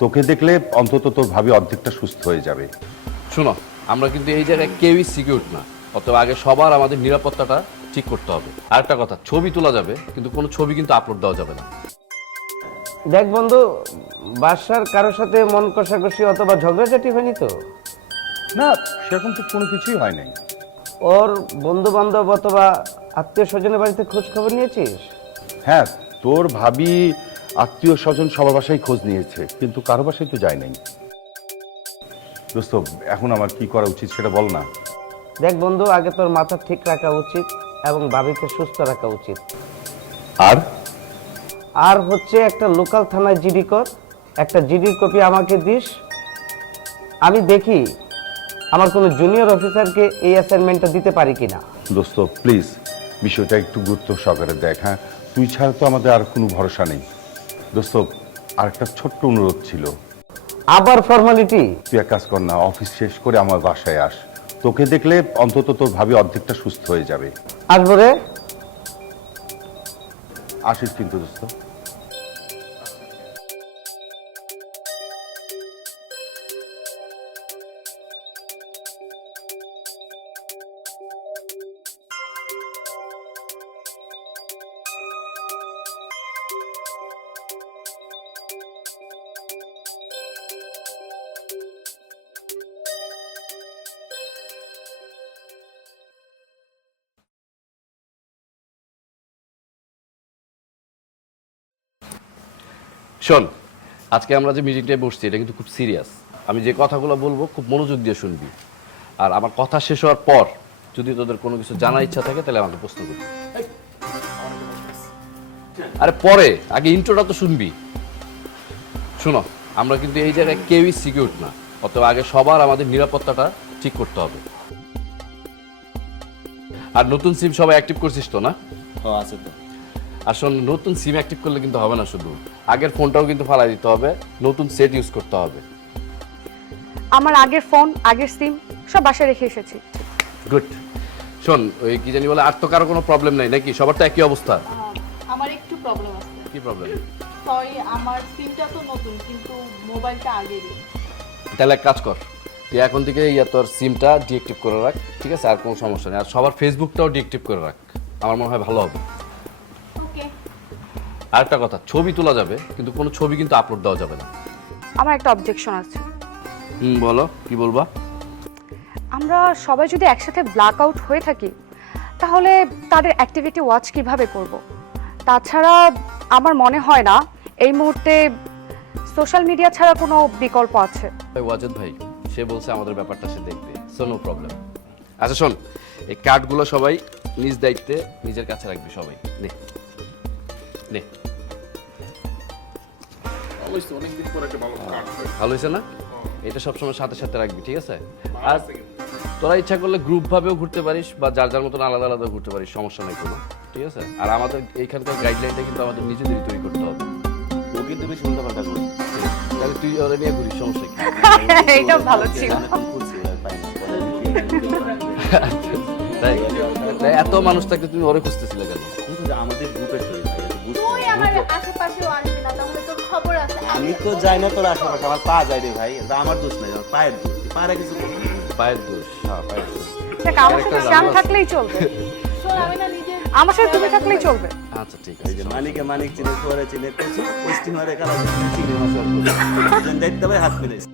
তোকে দেখলে অন্তত তোর ভাবি অর্ধেকটা সুস্থ হয়ে যাবে। শোনো, আমরা কিন্তু এই জায়গায় কেউই সিকিউর না, অতএব আগে সবার আমাদের নিরাপত্তাটা ঠিক করতে হবে। আরেকটা কথা, ছবি তোলা যাবে কিন্তু কোনো ছবি কিন্তু আপলোড দেওয়া যাবে না। দেখ বন্ধু, বাসার কারোর সাথে মন কষাকষি অথবা ঝগড়াঝাটি হয়নি তো? না, সেরকম তো কোনো কিছুই হয় নাই। ওর বন্ধু বান্ধব অথবা আত্মীয় স্বজনের বাড়িতে খোঁজ খবর নিয়েছিস? হ্যাঁ, তোর ভাবি আত্মীয় স্বজন সবার বাসায় খোঁজ নিয়েছে, কিন্তু কারো বাসায় তো যায় নাই। দোস্ত, এখন আমার কি করা উচিত সেটা বল না। দেখ বন্ধু, আগে তোর মাথা ঠিক রাখা উচিত এবং ভাবিকে সুস্থ রাখা উচিত। আর আর হচ্ছে একটা লোকাল থানায় জিডি কর, একটা জিডির কপি আমাকে দিস, আমি দেখি আমার কোনো জুনিয়র অফিসারকে এই অ্যাসাইনমেন্টটা দিতে পারি কিনা। দোস্ত প্লিজ বিষয়টা একটু গুরুত্ব সহকারে দেখ। হ্যাঁ, তুই ছাড়া তো আমাদের আর কোনো ভরসা নেই। দোস্ত, আর একটা ছোট্ট অনুরোধ ছিল। আবার ফর্মালিটি? তুই এক কাজ কর না, অফিস শেষ করে আমার বাসায় আস। তোকে দেখলে অন্তত তোর ভাবি অর্ধেকটা সুস্থ হয়ে যাবে। আসবো রে। আসিস কিন্তু দোস্ত। শোন, আজকে আমরা যে মিটিংটায় বসছি এটা কিন্তু খুব সিরিয়াস। আমি যে কথাগুলো বলবো খুব মনোযোগ দিয়ে শুনবি, আর আমার কথা শেষ হওয়ার পর যদি তোদের কোনো কিছু জানার ইচ্ছা থাকে তাহলে আমাকে প্রশ্ন করবি। আরে পরে, আগে ইন্ট্রোটা তো শুনবি। শোনো, আমরা কিন্তু এই জায়গায় কেউই সিকিউর না, অতএব আগে সবার আমাদের নিরাপত্তাটা ঠিক করতে হবে। আর নতুন সিম সবাই অ্যাক্টিভ করছিস তো না? আছে তো। আসলে নতুন সিম অ্যাক্টিভ করলে কিন্তু হবে না, শুধু আগের ফোনটাও কিন্তু ফালাই দিতে হবে, নতুন সেট ইউজ করতে হবে। আমার আগের ফোন, আগের সিম সব বাসায় রেখে এসেছি। গুড। শোন, ওই কি জানি বলে, আর তো কারো কোনো প্রবলেম নাই নাকি? সবার তো একই অবস্থা? আমার একটু প্রবলেম আছে। কি প্রবলেম? সরি, আমার সিমটা তো নতুন কিন্তু মোবাইলটা আগেরই। তাহলে এক কাজ কর, তুই এখন থেকে তোর সিমটা ডিএক্টিভ করে রাখ, ঠিক আছে? আর কোনো সমস্যা নেই। আর সবার ফেসবুকটাও ডিএক্টিভ করে রাখ, আমার মনে হয় ভালো হবে। ওকে। আর একটা কথা, ছবি তোলা যাবে কিন্তু কোনো ছবি কিন্তু আপলোড দেওয়া যাবে না। আমার একটা অবজেকশন আছে। বলো, কি বলবা? আমরা সবাই যদি একসাথে ব্ল্যাক আউট হয়ে থাকি তাহলে তাদের অ্যাক্টিভিটি ওয়াচ কিভাবে করব? তাছাড়া আমার মনে হয় না এই মুহূর্তে সোশ্যাল মিডিয়া ছাড়া কোনো বিকল্প আছে। ওয়াজেদ ভাই সে বলছে আমাদের ব্যাপারটা সে দেখবে, সো নো প্রবলেম। আচ্ছা শোন, এই কার্ডগুলো সবাই নিজ দায়িত্বে নিজের কাছে রাখবি সবাই। নে নে, ভালো হয়েছে না? এটা সবসময় সাথে সাথে রাখবি, ঠিক আছে? আর তোরা ইচ্ছা করলে গ্রুপ ভাবেও ঘুরতে পারিস বা যার যার মতন আলাদা আলাদা ঘুরতে পারিস, সমস্যা নেই কোনো, ঠিক আছে? আর আমাদের এইখানকার গাইডলাইনটা কিন্তু আমাদের নিজেদেরই তৈরি করতে হবে। ও কিন্তু বেশি উল্টাপাল্টা করে। তাহলে তুই ওরা নিয়ে ঘুরিস, সমস্যা কি? এটা ভালো ছিল। তাই তাই এত মানুষ থাকতে তুমি ওরে খুঁজতেছিলে কেন? কিন্তু যে আমাদের গ্রুপের তৈরি ভাই, এটা বুঝতে তুই হবে। আমার আশেপাশেও আসবি না, তাহলে তোর খবর আছে। আমি তো যাই না তোর আশেপাশে, আমার পা যায় রে ভাই। এটা আমার দোষ নাই, আমার পায়ের দোষ। তুই পারে কিছু করবি না। পায়ের দোষ? হ্যাঁ, পায়ের দোষ। দেখ, আমার সাথে শ্যাম থাকলেই চলবে, শোন, আমি না নিজের আমার সাথে তুমি থাকলেই চলবে। আচ্ছা ঠিক এই আছে। যে মানিকে মানিক চিনে, সোয়ারে চিনে, কচু, ওস্টিমারে কালা চিনে, চিনে মাছ অল্প। দুজন দায়িত্ব ভাই হাত মিলেছে।